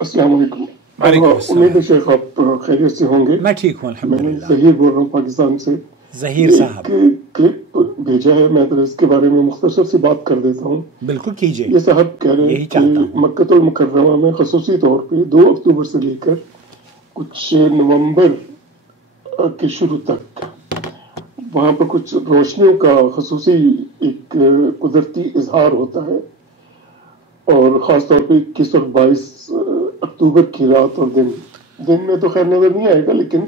अस्सलाम वालेकुम। उम्मीद है शेख आप खैरियत से होंगे। मैं ठीक हूँ अल्हम्दुलिल्लाह। मैं ज़हीर बोल रहा हूँ पाकिस्तान से। ज़हीर साहब, क्लिप भेजा है, मैं तो इसके बारे में मुख्तसर सी बात कर देता हूँ। बिल्कुल कीजिए। ये साहब कह रहे हैं कि मक्कतुल मुकर्रमा में खसूसी तौर पे 2 अक्टूबर से लेकर कुछ नवंबर के शुरू तक वहाँ पर कुछ रोशनियों का खसूसी एक कुदरती इजहार होता है, और ख़ास तौर पे 21 और 22 अक्टूबर की रात और दिन में तो खैर नजर नहीं आएगा, लेकिन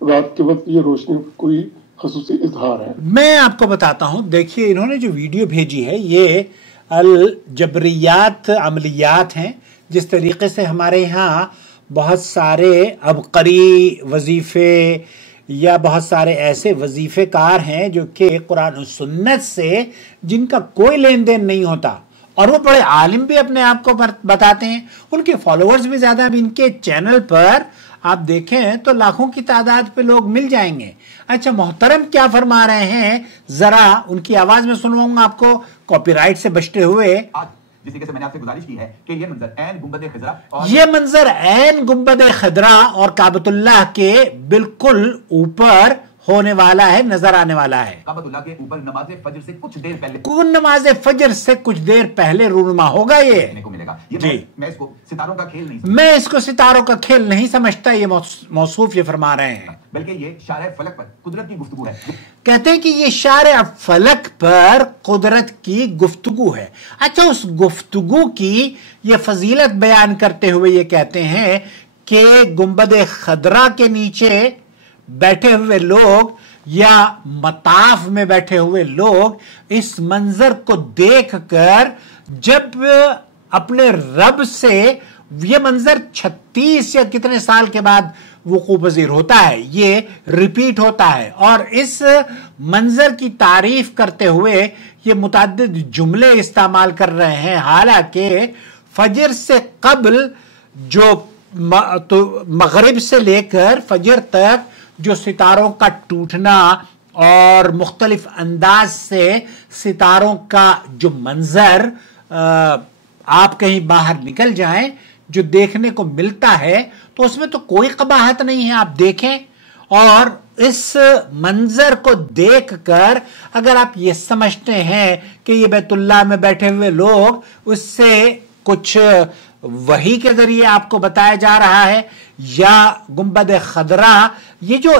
रात के वक्त ये रोशनी कोई खसूसी इजहार है। मैं आपको बताता हूँ, देखिए इन्होंने जो वीडियो भेजी है ये अल जबरियात अमलियात हैं। जिस तरीके से हमारे यहाँ बहुत सारे अबकरी वजीफे या बहुत सारे ऐसे वजीफेकार हैं जो कि कुरान और सुन्नत से जिनका कोई लेन देन नहीं होता, और वो बड़े आलिम भी अपने आप को बताते हैं, उनके फॉलोअर्स भी ज्यादा। अभी इनके चैनल पर आप देखें तो लाखों की तादाद पे लोग मिल जाएंगे। अच्छा, मोहतरम क्या फरमा रहे हैं, जरा उनकी आवाज में सुनवाऊंगा आपको कॉपीराइट से बचते हुए। जिस तरीके से मैंने आपसे गुजारिश की है कि ये मंजर ऐन गुंबद खिजरा और काबतुल्लाह के बिल्कुल ऊपर होने वाला है, नजर आने वाला है। काबतुल्लाह के ऊपर नमाज फजर से कुछ देर पहले, नमाज फजर से कुछ देर पहले रूनुमा होगा ये को मिलेगा। ये जी, मैं इसको सितारों का खेल नहीं, मैं इसको सितारों का खेल नहीं समझता, ये मौसूफ ये फरमा रहे हैं, बल्कि ये शारे फलक पर कुदरत की गुफ्तगू है। कहते हैं कि ये शारे फलक पर कुदरत की गुफ्तगू है। अच्छा, उस गुफ्तगू की ये फजीलत बयान करते हुए ये कहते हैं कि गुंबद खदरा के नीचे बैठे हुए लोग या मताफ में बैठे हुए लोग इस मंजर को देखकर जब अपने रब से, ये मंजर 36 या कितने साल के बाद वुकू पजीर होता है, ये रिपीट होता है, और इस मंजर की तारीफ करते हुए ये मुतअद्दिद जुमले इस्तेमाल कर रहे हैं। हालांकि फजर से कबल जो तो मगरिब से लेकर फजर तक जो सितारों का टूटना और मुख्तलिफ अंदाज से सितारों का जो मंजर आप कहीं बाहर निकल जाएं जो देखने को मिलता है, तो उसमें तो कोई कबाहत नहीं है। आप देखें, और इस मंजर को देखकर अगर आप ये समझते हैं कि ये बैतुल्लाह में बैठे हुए लोग, उससे कुछ वही के जरिए आपको बताया जा रहा है, या गुंबद खदरा, ये जो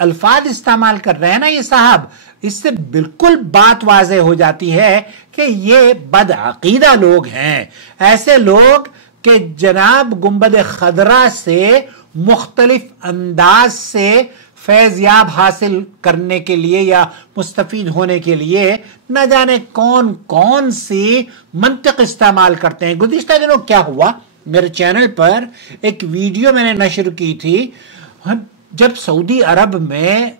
अल्फाज इस्तेमाल कर रहे हैं ना ये साहब, इससे बिल्कुल बात वाज़ेह हो जाती है कि ये बदअकीदा लोग हैं। ऐसे लोग कि जनाब गुंबद खदरा से मुख्तलिफ अंदाज से फैज़याब हासिल करने के लिए या मुस्तफीद होने के लिए न जाने कौन कौन सी मंतिक इस्तेमाल करते हैं। गुज़िश्ता दिनों क्या हुआ, मेरे चैनल पर एक वीडियो मैंने नशर की थी, जब सऊदी अरब में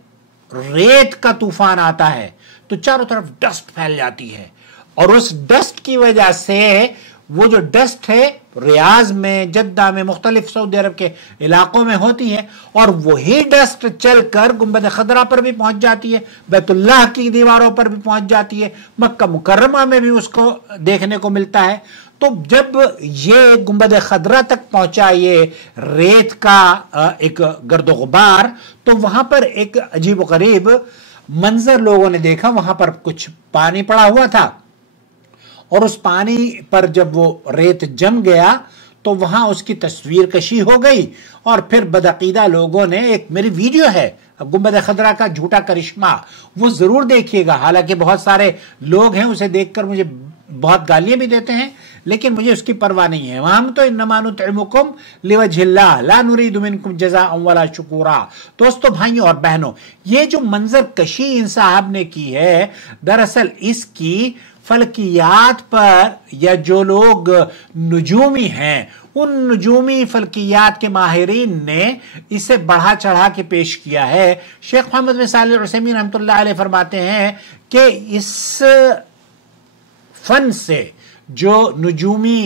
रेत का तूफान आता है तो चारों तरफ डस्ट फैल जाती है, और उस डस्ट की वजह से वो जो डस्ट है रियाज में, जद्दा में, मुख्तलिफ सऊदी अरब के इलाकों में होती है, और वही डस्ट चलकर गुंबद खदरा पर भी पहुंच जाती है, बैतुल्लाह की दीवारों पर भी पहुंच जाती है, मक्का मुकर्रमा में भी उसको देखने को मिलता है। तो जब ये गुंबद खदरा तक पहुंचा ये रेत का एक गर्दो गुबार, तो वहां पर एक अजीब गरीब मंजर लोगों ने देखा। वहां पर कुछ पानी पड़ा हुआ था, और उस पानी पर जब वो रेत जम गया तो वहां उसकी तस्वीर कशी हो गई, और फिर बदअकीदा लोगों ने, एक मेरी वीडियो है गुंबद खदरा का झूठा करिश्मा, वो जरूर देखिएगा। हालांकि बहुत सारे लोग हैं उसे देखकर मुझे बहुत गालियां भी देते हैं, लेकिन मुझे उसकी परवाह नहीं है। हम तो इन्नमा नुतइमुकुम लिवजहिल्लाह ला नुरीदु मिनकुम जज़ाअन वला शुकूरा। दोस्तों, भाइयों और बहनों, ये जो मंजर कशी इन साहब ने की है, दरअसल इसकी फलकियात पर, या जो लोग नुजूमी हैं उन नुजूमी फलकियात के माहिरीन ने इसे बढ़ा चढ़ा के पेश किया है। शेख मोहम्मद बिन सालिह अल उसैमीन रहमतुल्लाह अलैह फरमाते हैं कि इस फन से जो नुजूमी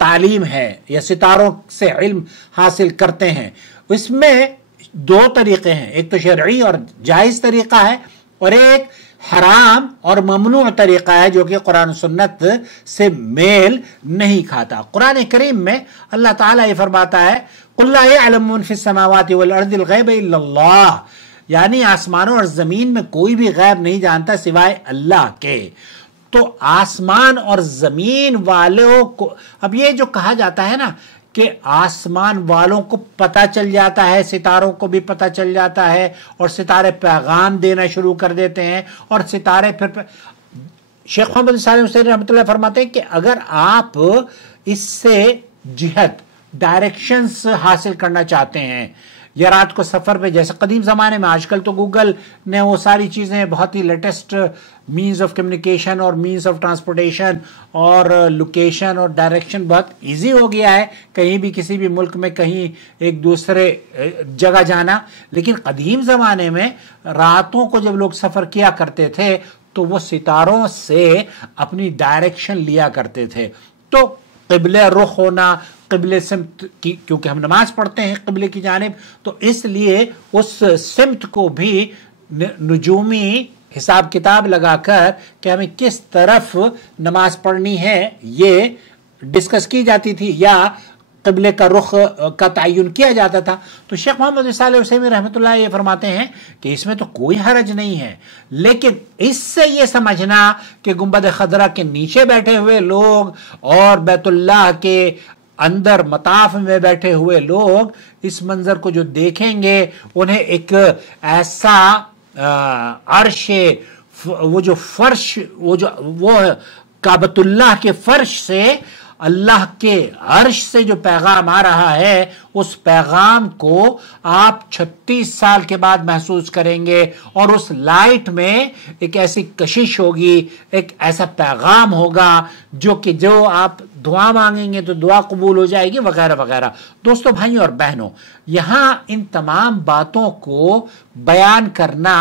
तालीम है या सितारों से इल्म हासिल करते हैं, इसमें 2 तरीके हैं, एक तो शरई और जायज तरीका है, और एक حرام اور ممنوع طریقہ ہے جو کہ قرآن و سنت سے میل نہیں کھاتا۔ قرآن کریم میں اللہ تعالیٰ یہ فرماتا ہے قُلْ لَا يَعْلَمُ مَنْ فِي السَّمَاوَاتِ وَالْأَرْضِ الْغَيْبَ إِلَّا اللَّهُ، یعنی آسمانوں اور زمین میں کوئی بھی غیب نہیں جانتا سوائے اللہ کے۔ تو آسمان اور زمین والوں کو، اب یہ جو کہا جاتا ہے نا کہ آسمان والوں کو پتہ چل جاتا ہے، ستاروں کو بھی پتہ چل جاتا ہے، اور ستارے پیغام دینا شروع کر دیتے ہیں، اور ستارے پھر شیخ محمد صالح حسینی رحمۃ اللہ فرماتے ہیں کہ اگر آپ اس سے جہت ڈائریکشنز حاصل کرنا چاہتے ہیں یا رات کو سفر پہ، جیسے قدیم زمانے میں، آج کل تو گوگل نے وہ ساری چیزیں بہت ہی لیٹسٹ مینز آف کمیونیکیشن اور مینز آف ٹرانسپورٹیشن اور لوکیشن اور ڈائریکشن بہت ایزی ہو گیا ہے، کہیں بھی کسی بھی ملک میں کہیں ایک دوسرے جگہ جانا۔ لیکن قدیم زمانے میں راتوں کو جب لوگ سفر کیا کرتے تھے تو وہ ستاروں سے اپنی ڈائریکشن لیا کرتے تھے۔ تو قبلہ رخ ہونا، قبلے سمت کی، کیونکہ ہم نماز پڑھتے ہیں قبلے کی جانب، تو اس لیے اس سمت کو بھی نجومی حساب کتاب لگا کر کہ ہمیں کس طرف نماز پڑھنی ہے یہ ڈسکس کی جاتی تھی، یا قبلے کا رخ کا تعین کیا جاتا تھا۔ تو شیخ محمد صالح حسینی رحمۃ اللہ یہ فرماتے ہیں کہ اس میں تو کوئی حرج نہیں ہے، لیکن اس سے یہ سمجھنا کہ گنبد خضرا کے نیچے بیٹھے ہوئے لوگ اور بیت اللہ کے اندر مطاف میں بیٹھے ہوئے لوگ اس منظر کو جو دیکھیں گے انہیں ایک ایسا عرش، وہ جو فرش، وہ کعبۃ اللہ کے فرش سے اللہ کے عرش سے جو پیغام آ رہا ہے، اس پیغام کو آپ 36 سال کے بعد محسوس کریں گے، اور اس لائٹ میں ایک ایسی کشش ہوگی، ایک ایسا پیغام ہوگا جو کہ جو آپ دعا مانگیں گے تو دعا قبول ہو جائے گی، وغیرہ وغیرہ۔ دوستو، بھائیوں اور بہنوں، یہاں ان تمام باتوں کو بیان کرنا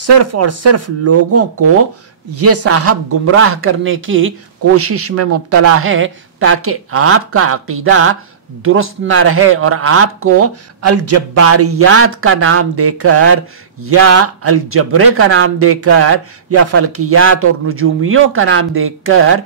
صرف اور صرف لوگوں کو یہ صاحب گمراہ کرنے کی کوشش میں مبتلا ہے، تاکہ آپ کا عقیدہ درست نہ رہے اور آپ کو الجباریات کا نام دے کر یا الجبرے کا نام دے کر یا فلکیات اور نجومیوں کا نام دے کر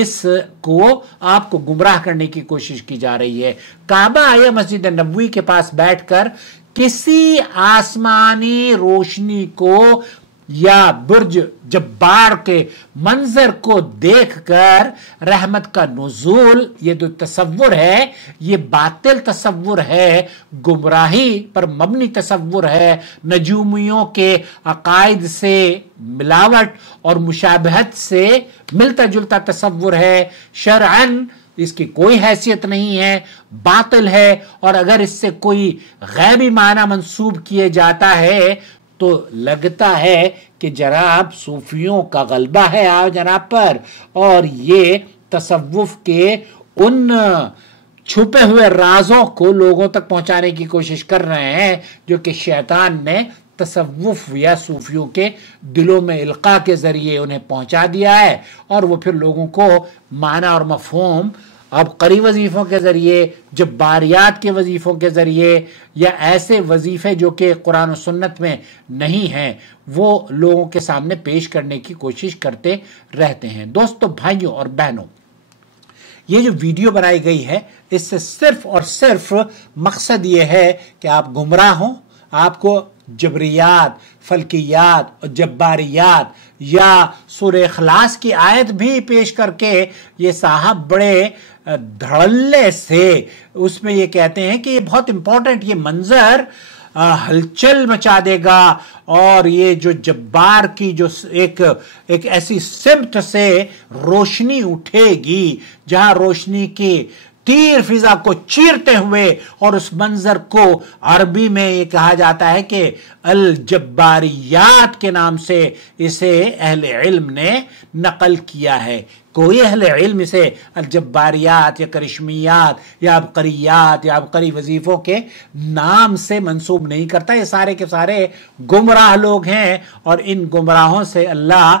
اس کو آپ کو گمراہ کرنے کی کوشش کی جا رہی ہے۔ کعبہ یا مسجد نبوی کے پاس بیٹھ کر کسی آسمانی روشنی کو یا برج جبار کے منظر کو دیکھ کر رحمت کا نزول، یہ جو تصور ہے یہ باطل تصور ہے، گمراہی پر مبنی تصور ہے، نجومیوں کے عقائد سے ملاوٹ اور مشابہت سے ملتا جلتا تصور ہے، شرعاً اس کی کوئی حیثیت نہیں ہے، باطل ہے، اور اگر اس سے کوئی غیبی معنی منسوب کیے جاتا ہے تو لگتا ہے کہ جناب صوفیوں کا غلبہ ہے جناب پر، اور یہ تصوف کے ان چھپے ہوئے رازوں کو لوگوں تک پہنچانے کی کوشش کر رہے ہیں جو کہ شیطان نے تصوف یا صوفیوں کے دلوں میں القاء کے ذریعے انہیں پہنچا دیا ہے، اور وہ پھر لوگوں کو معنی اور مفہوم اب قری وظیفوں کے ذریعے، جباریات کے وظیفوں کے ذریعے، یا ایسے وظیفے جو کہ قرآن و سنت میں نہیں ہیں، وہ لوگوں کے سامنے پیش کرنے کی کوشش کرتے رہتے ہیں۔ دوستو، بھائیوں اور بہنوں، یہ جو ویڈیو بنائی گئی ہے اس سے صرف اور صرف مقصد یہ ہے کہ آپ گمراہ ہوں، آپ کو جبریات، فلکیات اور جباریات یا سورہ اخلاص کی آیت بھی پیش کر کے یہ صاحب بڑے دھڑلے سے اس میں یہ کہتے ہیں کہ یہ بہت امپورٹنٹ، یہ منظر ہلچل مچا دے گا، اور یہ جو جبار کی جو ایک ایسی سمت سے روشنی اٹھے گی جہاں روشنی کی تیر فضا کو چیرتے ہوئے، اور اس منظر کو عربی میں یہ کہا جاتا ہے کہ الجباریات کے نام سے اسے اہل علم نے نقل کیا ہے۔ کوئی اہل علم اسے الجباریات یا کرشمیات یا عبقریات یا عبقری وظیفوں کے نام سے منسوب نہیں کرتا۔ یہ سارے کے سارے گمراہ لوگ ہیں، اور ان گمراہوں سے اللہ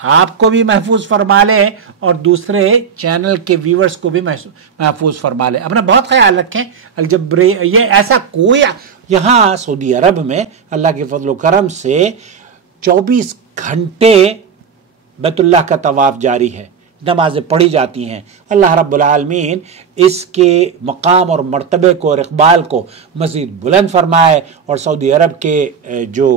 آپ کو بھی محفوظ فرما لے اور دوسرے چینل کے ویورز کو بھی محفوظ فرما لے۔ اپنا بہت خیال رکھیں۔ الجبری یہ ایسا کوئی، یہاں سعودی عرب میں اللہ کے فضل و کرم سے 24 घंटे बैतुल्लाह का तवाफ जारी है, नमाजें पढ़ी जाती हैं। अल्लाह रब्बुल आलमीन इसके मकाम और मर्तबे को और इकबाल को मज़ीद बुलंद फरमाए, और सऊदी अरब के जो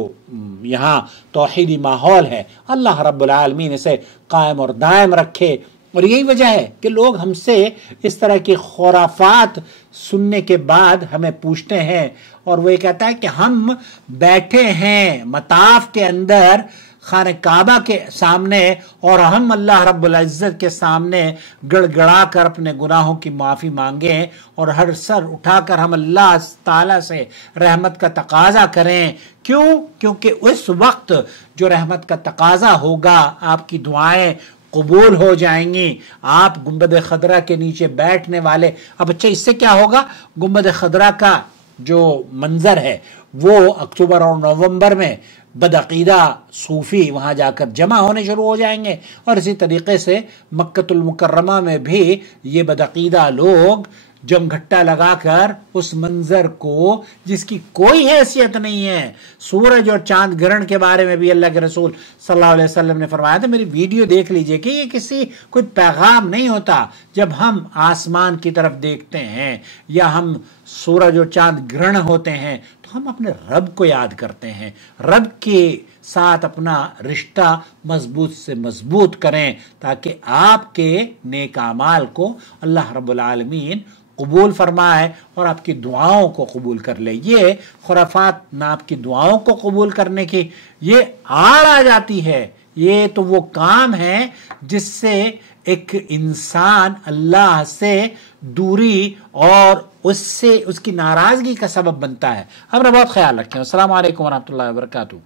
यहाँ तौहीदी माहौल है, अल्लाह रब्बुल आलमीन इसे कायम और दायम रखे। और यही वजह है कि लोग हमसे इस तरह की खुराफात सुनने के बाद हमें पूछते हैं, और वो ये कहता है कि हम बैठे हैं मताफ के अंदर खाने काबा के सामने, और हम अल्लाह रब्बुल इज्जत के सामने गड़गड़ा कर अपने गुनाहों की माफ़ी मांगें, और हर सर उठाकर हम अल्लाह ताला से रहमत का तकाजा करें। क्यों? क्योंकि उस वक्त जो रहमत का तकाजा होगा, आपकी दुआएं कबूल हो जाएंगी। आप गुंबद खदरा के नीचे बैठने वाले, अब अच्छा इससे क्या होगा? गुंबद खदरा का जो मंजर है वो अक्टूबर और नवंबर में बदअकीदा सूफी वहां जाकर जमा होने शुरू हो जाएंगे, और इसी तरीके से मक्कतुल मुकर्रमा में भी ये बदअकीदा लोग जमघट्टा लगाकर उस मंजर को, जिसकी कोई हैसियत नहीं है, सूरज और चांद ग्रहण के बारे में भी अल्लाह के रसूल सल्लल्लाहु अलैहि वसल्लम ने फरमाया था, मेरी वीडियो देख लीजिए, कि ये किसी कोई पैगाम नहीं होता। जब हम आसमान की तरफ देखते हैं या हम सूरज और चांद ग्रहण होते हैं, तो हम अपने रब को याद करते हैं, रब के साथ अपना रिश्ता मजबूत से मजबूत करें, ताकि आपके नेक आमाल को अल्लाह रब्बुल आलमीन कबूल फरमाए और आपकी दुआओं को कबूल कर ले। ये खुराफात ना आपकी दुआओं को कबूल करने की ये आड़ आ जाती है, ये तो वो काम है जिससे एक इंसान अल्लाह से दूरी और उससे उसकी नाराजगी का सबब बनता है। अपना बहुत ख्याल रखें। अस्सलाम वालेकुम वरहमतुल्लाहि वबरकातुहू।